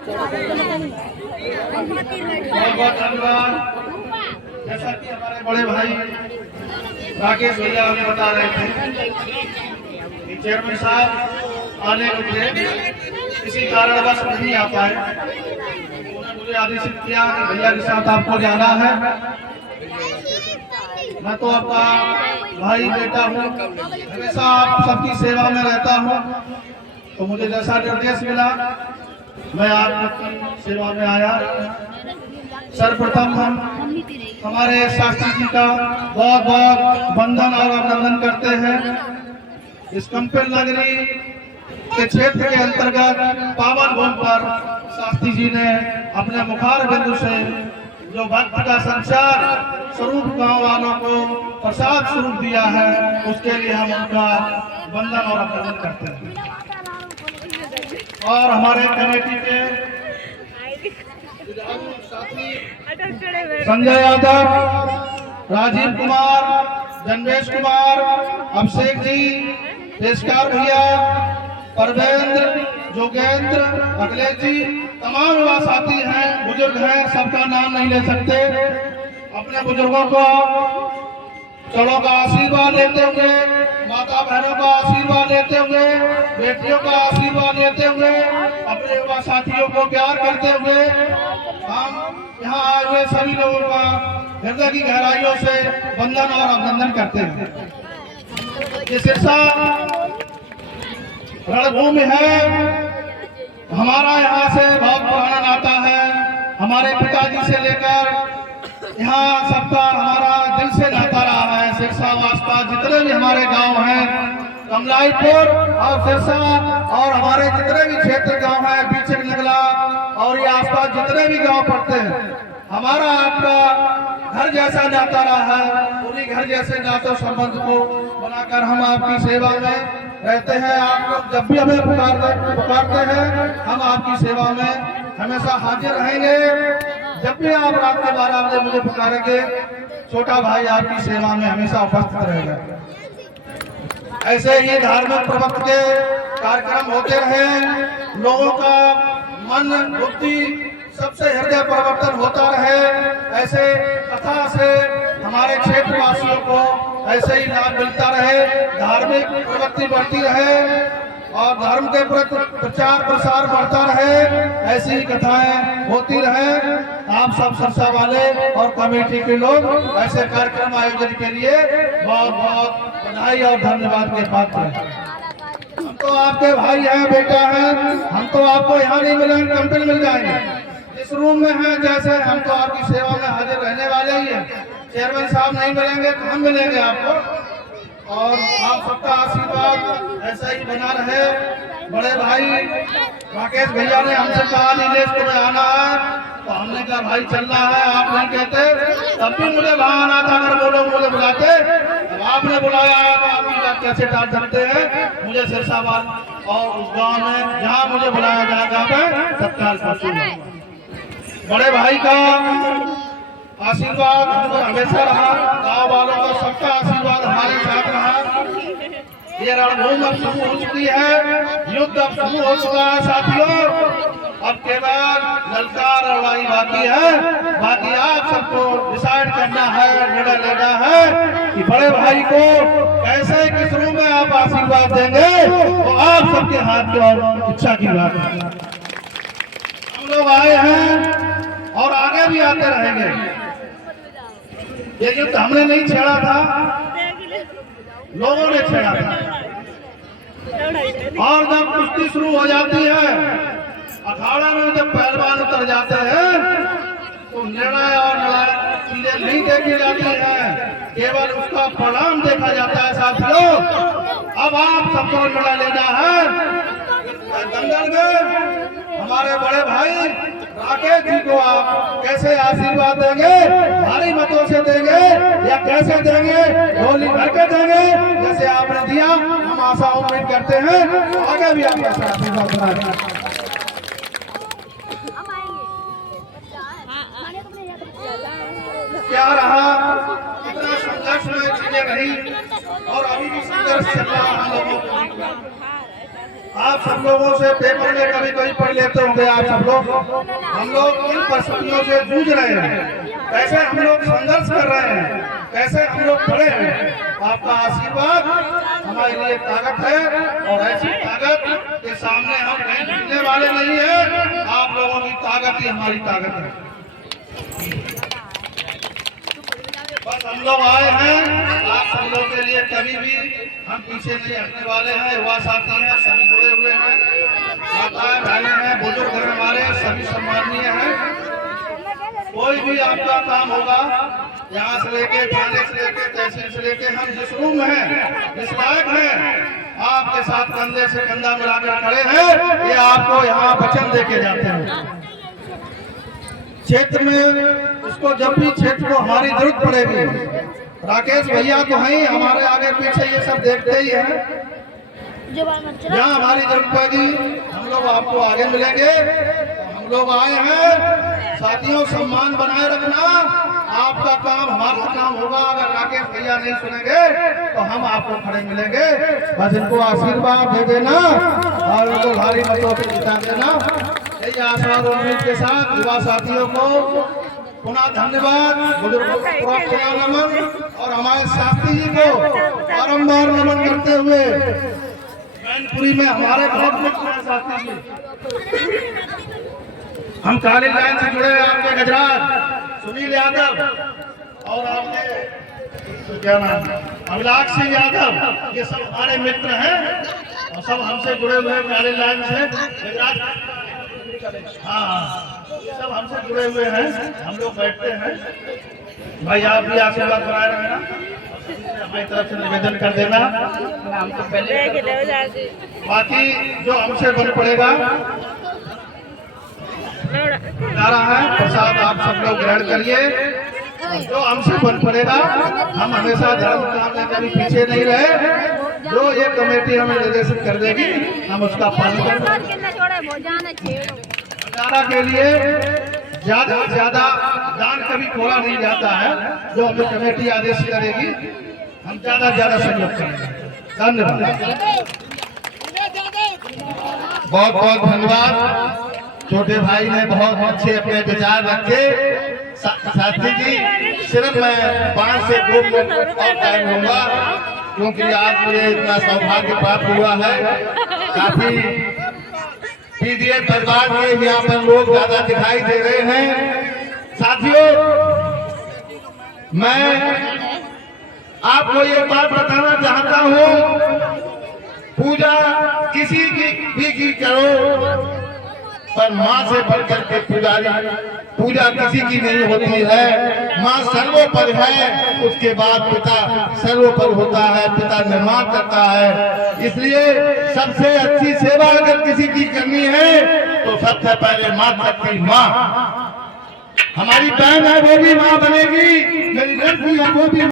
बहुत धन्यवाद। जैसा कि हमारे बड़े भाई राकेश भैया हमें बता रहे थे कि चेयरमैन साहब आने को थे, किसी कारणवश नहीं आ पाए। उन्होंने मुझे आदेशित किया कि भैया के साथ आपको जाना है। मैं तो आपका भाई बेटा हूँ, हमेशा आप सबकी सेवा में रहता हूँ, तो मुझे जैसा निर्देश मिला मैं आपकी सेवा में आया। सर्वप्रथम हम हमारे शास्त्री जी का बहुत बहुत वंदन और अभिनंदन करते हैं। इस कंपिल नगरी के क्षेत्र के अंतर्गत पावन भूमि पर शास्त्री जी ने अपने मुखार बिंदु से जो भक्त का संचार स्वरूप गांव वालों को प्रसाद स्वरूप दिया है, उसके लिए हम उनका वंदन और अभिनंदन करते हैं। और हमारे कमेटी के संजय यादव, राजीव कुमार, जन्मेश कुमार, अभिषेक जी, पेशकार भैया, परवेंद्र, जोगेंद्र, अखिलेश जी, तमाम युवा साथी हैं, बुजुर्ग हैं, सबका नाम नहीं ले सकते। अपने बुजुर्गों को चलो का आशीर्वाद लेते हुए, माता बहनों का आशीर्वाद लेते हुए, बेटियों का आशीर्वाद लेते हुए, अपने युवा साथियों को प्यार करते हुए हम यहाँ आए हुए सभी लोगों का हृदय की गहराइयों से वंदन और अभिनंदन करते हैं। ये सिरसा रणभूमि है, हमारा यहाँ से बहुत पुराना नाता है। हमारे पिताजी से लेकर यहाँ सबका हमारा दिल से नाता रहा है। सिरसा वास्ता जितने भी हमारे गांव हैं, कमलाईपुर और सिरसा और हमारे जितने भी क्षेत्र गांव हैं, पीछे नगला और ये आसपास जितने भी गांव पड़ते हैं, हमारा आपका घर जैसा नाता रहा है। पूरी घर जैसे नाते संबंध को बनाकर हम आपकी सेवा में रहते हैं। आप लोग जब भी हमें पुकारते हैं, हम आपकी सेवा में हमेशा हाजिर रहेंगे। जब भी आप रात के 12 बजे मुझे पुकारेंगे, छोटा भाई आपकी सेवा में हमेशा उपस्थित रहेगा। ऐसे ही धार्मिक प्रवक्ता के कार्यक्रम होते रहे, लोगों का मन बुद्धि सबसे हृदय परिवर्तन होता रहे। ऐसे कथा से हमारे क्षेत्रवासियों को ऐसे ही लाभ मिलता रहे, धार्मिक प्रवृत्ति बढ़ती रहे और धर्म के प्रति प्रचार प्रसार बढ़ता रहे। ऐसी ही कथाएं होती रहे। आप सब सिरसा वाले और कमेटी के लोग ऐसे कार्यक्रम आयोजन के लिए बहुत बहुत बधाई और धन्यवाद के पात्र हैं। हम तो आपके भाई हैं, बेटा हैं, हम तो आपको यहाँ नहीं मिलेंगे, कंपनी मिल जाएंगे। इस रूम में हैं, जैसे हम तो आपकी सेवा में हाजिर रहने वाले ही हैं। चेयरमैन साहब नहीं मिलेंगे तो हम मिलेंगे आपको, और आप सबका आशीर्वाद ऐसा ही बना रहे। बड़े भाई राकेश भैया ने हमसे कहा नीलेश को आना है, तो हमने कहा भाई चलना है, आप नहीं कहते, तब भी मुझे वहाँ आना था। अगर वो लोग मुझे बुलाते, अब आपने बुलाया है तो आपकी बात कैसे टाल सकते हैं। मुझे सिरसाबाद और उस गाँव में जहाँ मुझे बुलाया जाएगा मैं तत्काल पहुँचूंगा। बड़े भाई का आशीर्वाद हमको हमेशा रहा, गाँव वालों का सबका आशीर्वाद हमारे साथ रहा। ये रणभूमि अब शुरू हो चुकी है, युद्ध अब शुरू हो चुका है साथियों। अब केवल ललकार और लड़ाई बाकी है। बाकी आप सबको डिसाइड करना है, निर्णय लेना है कि बड़े भाई को कैसे किस रूप में आप आशीर्वाद देंगे, वो आप सबके हाथ की और इच्छा की बात है। हम लोग आए हैं और आगे भी आते रहेंगे। ये युद्ध हमने नहीं छेड़ा था, लोगों ने छेड़ा था। और जब कुश्ती शुरू हो जाती है, अखाड़ा में जब पहलवान उतर जाते हैं, तो निर्णय और लड़ाई चीजें नहीं देखी जाती है, केवल उसका परिणाम देखा जाता है साथियों। अब आप सबको निर्णय लेना है। दंगल में हमारे बड़े भाई राकेश जी को आप कैसे आशीर्वाद देंगे, भारी मतों से देंगे या कैसे देंगे, झोली भर के देंगे जैसे आपने दिया। हम आशा उम्मीद करते हैं आगे भी आप ऐसा आशीर्वाद बनाएं। क्या रहा, कितना संघर्ष में चीजें रही और अभी भी संघर्ष चल रहा है हम लोगों को। आप सब लोगों से पेपर में कभी कभी पढ़ लेते होंगे आप सब लोग। हम लोग इन परिस्थितियों से जूझ रहे हैं, कैसे हम लोग संघर्ष कर रहे हैं, कैसे हम लोग खड़े हैं। आपका आशीर्वाद हमारे लिए ताकत है, और ऐसी ताकत के सामने हम कहीं झुकने वाले नहीं है। आप लोगों की ताकत ही हमारी ताकत है। बस हम लोग आए हैं, आप सब लोग के लिए कभी भी हम पीछे नहीं हटने वाले हैं। युवा साथी हैं, सभी जुड़े हुए हैं, माताएं बहनें हैं, बुजुर्ग हैं, हमारे सभी सम्माननीय हैं। कोई भी आपका काम होगा, यहाँ से लेके थाने से लेके तहसील से लेके हम जिस रूम में हैं, जिस लायक हैं, आपके साथ कंधे से कंधा मिलाकर खड़े हैं। ये आपको यहाँ वचन देके जाते हैं। क्षेत्र में इसको जब भी क्षेत्र को हमारी जरूरत पड़ेगी, राकेश भैया तो हैं हमारे आगे पीछे, ये सब देखते ही हैं। जहाँ हमारी जरूरत पड़ेगी हम लोग आपको आगे मिलेंगे। हम लोग आए हैं साथियों, सम्मान बनाए रखना आपका काम, हमारा काम होगा। अगर राकेश भैया नहीं सुनेंगे तो हम आपको खड़े मिलेंगे। बस इनको आशीर्वाद दे देना और उनको भारी मतों से जिता देना। यही आशा और उम्मीद के साथ युवा साथियों को पुनः धन्यवाद, बुजुर्गों को पुनः नमन, और हमारे शास्त्री जी को बारंबार नमन करते हुए मैनपुरी में हमारे बहुत मित्र हैं शास्त्री जी। हम काली लाइन से जुड़े हैं, आपके गजराज सुनील यादव और आपके क्या नाम अभिलाष सिंह यादव, ये सब हमारे मित्र हैं और सब हमसे जुड़े हुए हैं काली लाइन से। गजराज हाँ, सब हमसे जुड़े हुए हैं। हम लोग बैठते हैं। भाई आप भी आशीर्वाद बनाए रहना, हमारी तरफ से निवेदन कर देना। बाकी जो हमसे बन पड़ेगा नारा है, प्रसाद आप सब लोग ग्रहण करिए। जो हमसे बन पड़ेगा, हम हमेशा धर्म काम में कभी पीछे नहीं रहे। जो ये कमेटी हमें निर्देशित कर देगी हम उसका पालन करेंगे। भंडारा के लिए ज्यादा से ज्यादा दान कभी खोला नहीं जाता है। जो हमें कमेटी आदेश करेगी हम ज्यादा से ज्यादा सहयोग करेंगे। धन्यवाद, बहुत बहुत धन्यवाद। छोटे भाई ने बहुत अच्छे अपने विचार रखे। साथी जी, सिर्फ मैं 5 से 2 मिनट और टाइम लूंगा, क्योंकि आज मुझे इतना सौभाग्य प्राप्त हुआ है। काफी पीडीएफ परिवार के यहाँ पर लोग ज्यादा दिखाई दे रहे हैं। साथियों, मैं आपको ये बात बताना चाहता हूँ, पूजा किसी की भी करो, पर माँ से बढ़कर के पूजा किसी की नहीं होती है। माँ सर्वोपरि है, उसके बाद पिता सर्वोपरि होता है। पिता निर्माण करता है, इसलिए सबसे अच्छी सेवा अगर किसी की करनी है तो सबसे पहले माँ शक्ति माँ। हमारी बहन है वो भी माँ बनेगी, मेरी लड़की है वो भी